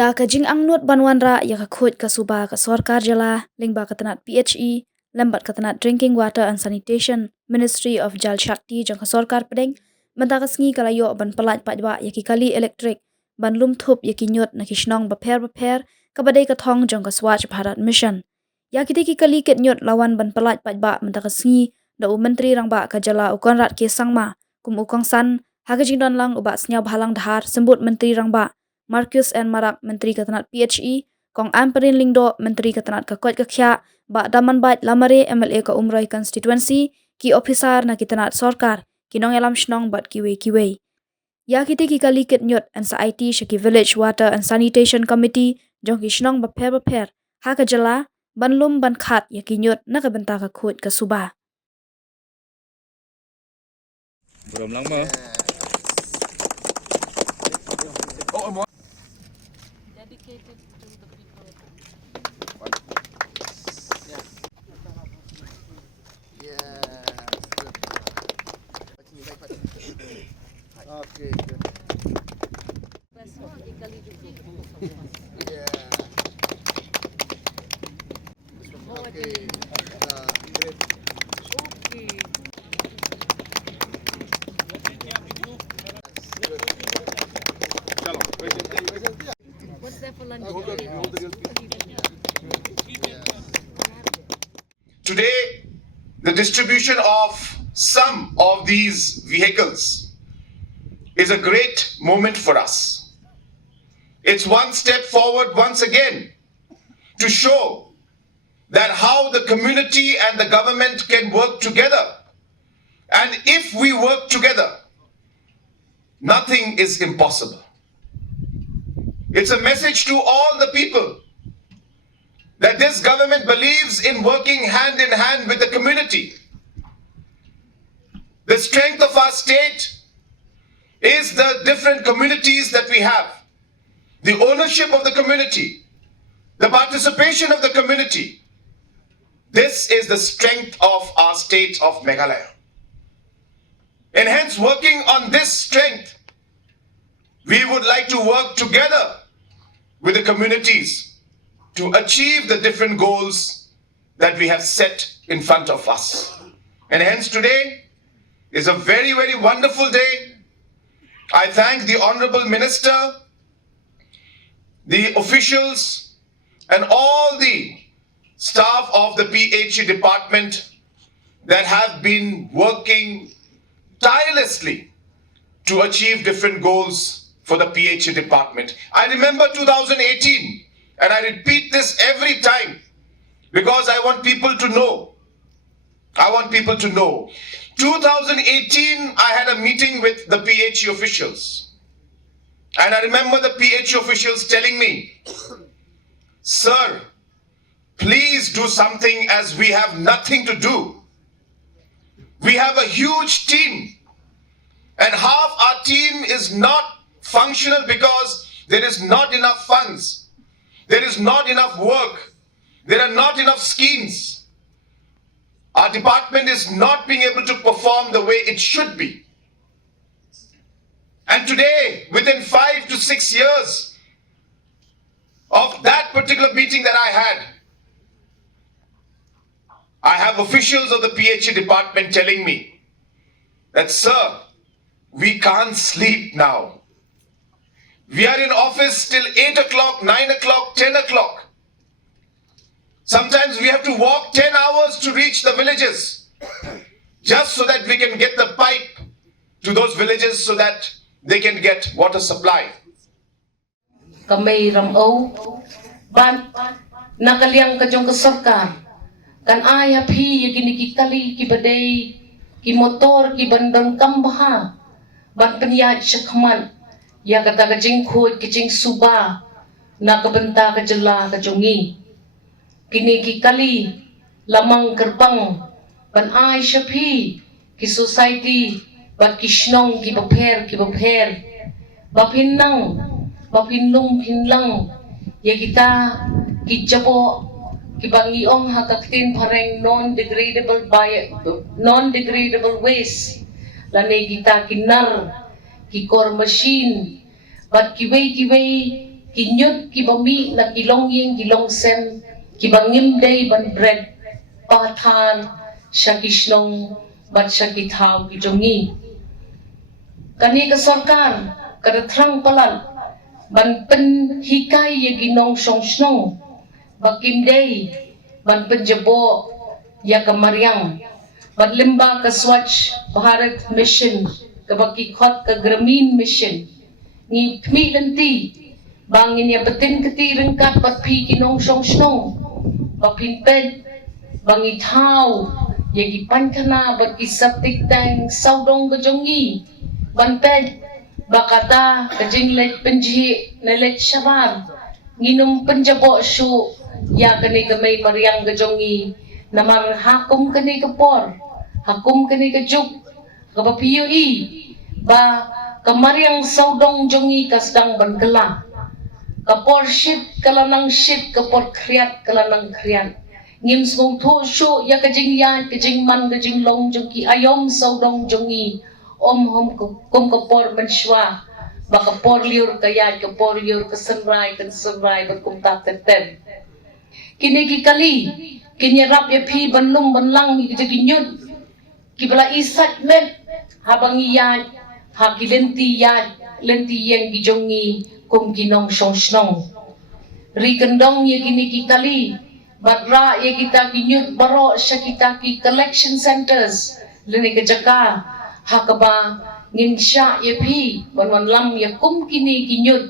Da ka jing ang not ban Wanrah ya ka khut ka suba ka sarkar jala lingba ka tanat PHE lambat ka tanat Drinking Water and Sanitation Ministry of Jal Shakti jang ka sarkar pedeng banta ka sngi kala yo ban palat pajwa ya ki kali elektrik ban lum thup ya ki Ñiut Naki Shnong bapher ka badai ka thong jang ka Swachh Bharat Mission ya ki kali ket Ñiut lawan ban palat pajwa banta ka sngi da Myntri Rangbah ka jala ukon rat ke sangma kum ukong san ha ka jingdon lang uba snya bhalang dhar sembut Myntri Rangbah Marcus and Marak Menteri Katanat PHE Kong Amperin Lingdo Menteri Katanat Kakot Kakya Ba Daman Bat Lamare MLA ka Umroy Constituency Ki Officer na Kitanat Sorkar Kinong Elam Shnong Bat Kiwe Ya kiti ki kali ket Ñiut and sa IT Shaki Village Water and Sanitation Committee Jong ki Shnong bapher Ha ka jala ban lum ban khat ya ki Ñiut na ka benta ka khut ka suba Belum lama. Dedicated to the people. Okay, good. Yeah. Okay. Great. What's there for lunch? Today, the distribution of some of these vehicles is a great moment for us. It's one step forward once again to show that how the community and the government can work together. And if we work together, nothing is impossible. It's a message to all the people that this government believes in working hand in hand with the community. The strength of our state is the different communities that we have, the ownership of the community, the participation of the community. This is the strength of our state of Meghalaya. And hence, working on this strength, we would like to work together with the communities to achieve the different goals that we have set in front of us. And hence today is a very, very wonderful day. I thank the Honorable Minister, the officials, and all the staff of the PHE department that have been working tirelessly to achieve different goals for the PHE department. I remember 2018, and I repeat this every time because I want people to know. 2018, I had a meeting with the PHE officials. And I remember the PHE officials telling me, "Sir, please do something as we have nothing to do. We have a huge team, and half our team is not functional because there is not enough funds. There is not enough work. There are not enough schemes. Our department is not being able to perform the way it should be." And today, within 5 to 6 years of that particular meeting that I had, I have officials of the PHE department telling me that, "Sir, we can't sleep now. We are in office till 8 o'clock, 9 o'clock, 10 o'clock. Sometimes we have to walk 10 hours to reach the villages just so that we can get the pipe to those villages so that they can get water supply." Kamay ramo ban nakaliang kajong kasarkar kan ayap hi yagini kikali kibadai ki motor ki bandang kambaha ban penyat syakman ya kata kajing khut kajing suba na kabenta kajela kajongi kini kikali lamang gerbang ban ay syaphi ki society bat ki Shnong ki bapher bapinlung pinlang ya kita ki jabo ki bangiong hakaktin pareng non-degradable waste lane kita kinar ki core machine bat kiway ki Ñiut ki bami na ki long ying ki long sem ki bangim day ban bread pathan sya ki Shnong bat sya ki thau ki jongi kani ka sarkar kada thrang palan ban pen hikai ye ginong song Shnong bakim day ban penjabo ya kamaryang ban limba ka Swachh Bharat mission ka baki khot ka Gramin mission ni thmi lanti bangin ya betin keti rengkat bat pi kinong song Shnong bapin ped bangi thau ye gi pankana bat ki septic tank saudong ka jongi ban ped bakata kajing let penji nelet shabar nginum penjabo syu ya kani kamay maryang gajongi namar hakum kani kapor hakum kani kajuk kapapiyo ba kamaryang saudong jongi kasdang bangkala kapor shit kalanang shit kapor kriat kalanang kriat ngim sung tho syu ya kajing man kajing long jongi ayom saudong jongi om hom kum kapor menshwa bakapor liur kayat kapor liur kesenrai berkum tateten kini ki kali kini rap ya phi banlum banlang mi ki Ñiut ki bala isat met habang iyat ha ki lenti yang ki jongi kum kinong song Shnong ri kendong ye kini ki kali badra ye kita ki Ñiut baro sya kita ki collection centers lene ke jaka hakaba ngin sya ye phi wan lam ya kum kini ki Ñiut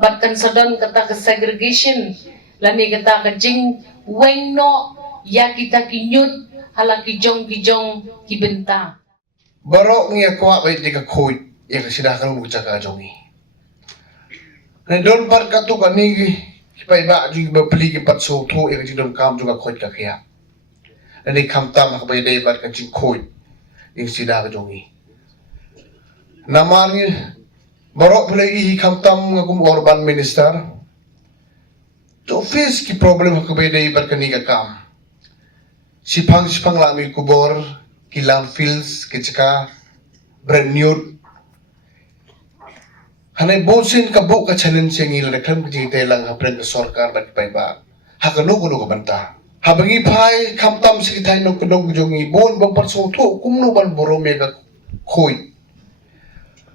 batkan sadon kata ke segregation lani kata ke jing weng no ya kita ki Ñiut hala ki jong ki benta Barok ngi akwa bai tika khoi ya kasidakan mu caka jongi. Don par katu kani ki pai ba ju ba pli ki pat so tho ya ji don kam juga khoi ka kya. Ani kam tam ka bai dai bat ka ji khoi ing sida ka jongi. Namar ni barok pula i kam tam ngakum urban minister. To face ki problem ka bai dai bat ka ni ka kam. Sipang la mi kubor ki landfills ki chaka brand new hanai bosin ka bo ka challenge ngi la kham ki te lang ha brand sarkar bat pai ba ha ka no ka banta ha bangi phai kham tam si thai no kdong jongi bon bam par so tho kum no ban boro me ka khoi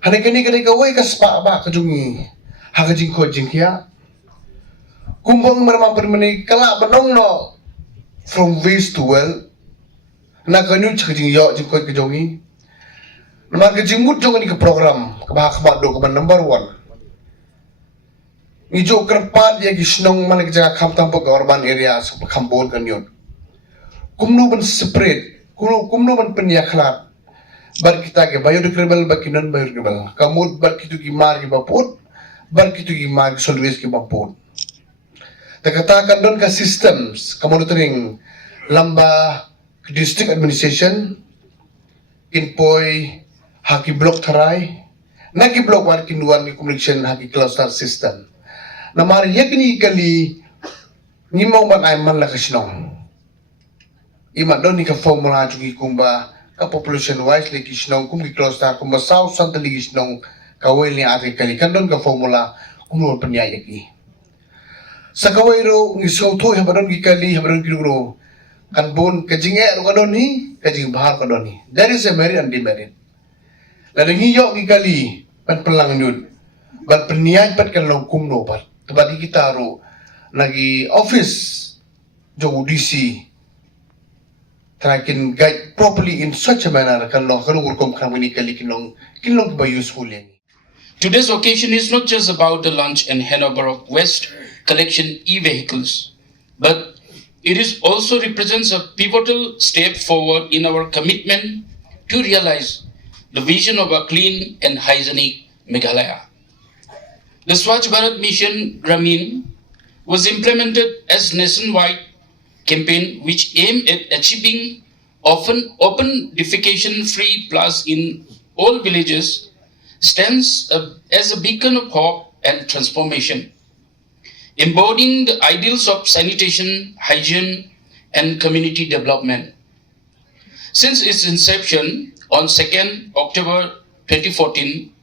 hanai kani ka wai ka spa ba ka jongi ha ka jing kho jing kya kumbang marma permani kala badong no from waste to well na kanyu chajing yo jing koi kajongi namar ke jingmut jong ni ke program ke bahak do ke number 1 ni jo kerpat ya ki Shnong man ke jaga kham tam po urban area so khambon kan Ñiut kumno ban spread kumno ban penyakhlat bar kita ke biodegradable ba ki non biodegradable kamut bar kitu ki mar ki bapot bar kitu ki mar ki solid waste ki bapot katakan don ka systems kamonitoring lamba district administration inpoy haki block tharai naki block war kinduan ni communication haki cluster system namar yakni kali ngimong ban ay man la Shnong ima don ni ka formula jugi kumba ka population wise li Shnong kum ki cluster kumba south central li Shnong ka wel ni ate kali kan don ka formula kumno panyaya ki sa kawairo ngi so to habadon gi kali habadon ki ro kan bon kajing ro kadon ni kajing bahar kadon ni there is a merit and demerit la ngi yo gi kali pan pelang Ñiut ban peniaj pat kan long kumno pat tabati kita ro lagi office jo DC try can guide properly in such a manner kan lo kan urkom kan ni kali kinong ba useful yani. Today's occasion is not just about the launch and handover of waste collection e-vehicles, but it is also represents a pivotal step forward in our commitment to realize the vision of a clean and hygienic Meghalaya. The Swachh Bharat Mission Gramin was implemented as nationwide campaign which aimed at achieving open defecation-free plus in all villages, stands as a beacon of hope and transformation, embodying the ideals of sanitation, hygiene, and community development. Since its inception on 2nd October 2014,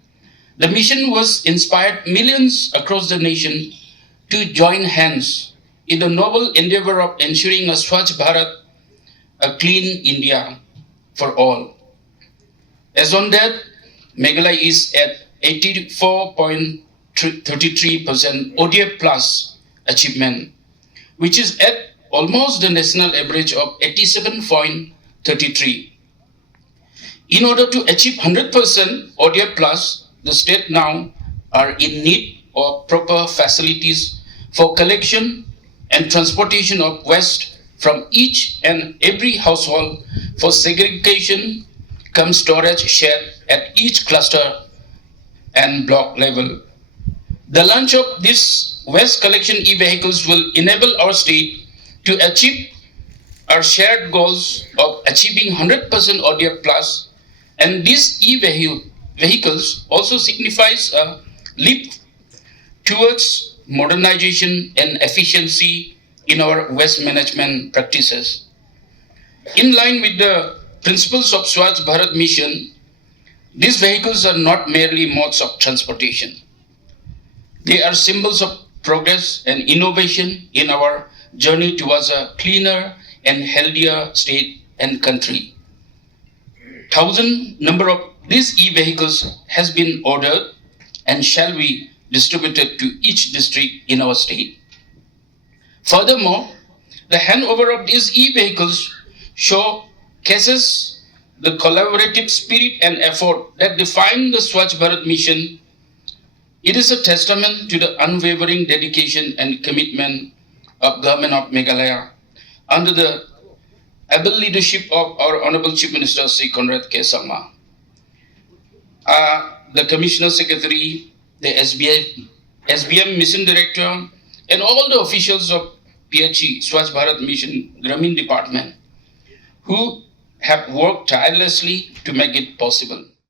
The mission was inspired millions across the nation to join hands in the noble endeavor of ensuring a Swachh Bharat, a clean India for all. As on that, Meghalaya is at 84.33% ODF plus achievement, which is at almost the national average of 87.33. In order to achieve 100% ODF plus, the state now are in need of proper facilities for collection and transportation of waste from each and every household for segregation cum storage shed at each cluster and block level. The launch of these waste collection e-vehicles will enable our state to achieve our shared goals of achieving 100% ODF plus, and these e-vehicles also signifies a leap towards modernization and efficiency in our waste management practices. In line with the principles of Swachh Bharat mission, these vehicles are not merely modes of transportation. They are symbols of progress and innovation in our journey towards a cleaner and healthier state and country. 1,000 number of these e-vehicles has been ordered and shall be distributed to each district in our state. Furthermore, the handover of these e-vehicles showcases the collaborative spirit and effort that define the Swachh Bharat mission. It is a testament to the unwavering dedication and commitment of Government of Meghalaya under the able leadership of our Honorable Chief Minister Sri Conrad K. Sangma, the Commissioner Secretary, the SBM Mission Director, and all the officials of PHE, Swachh Bharat Mission Gramin Department, who have worked tirelessly to make it possible.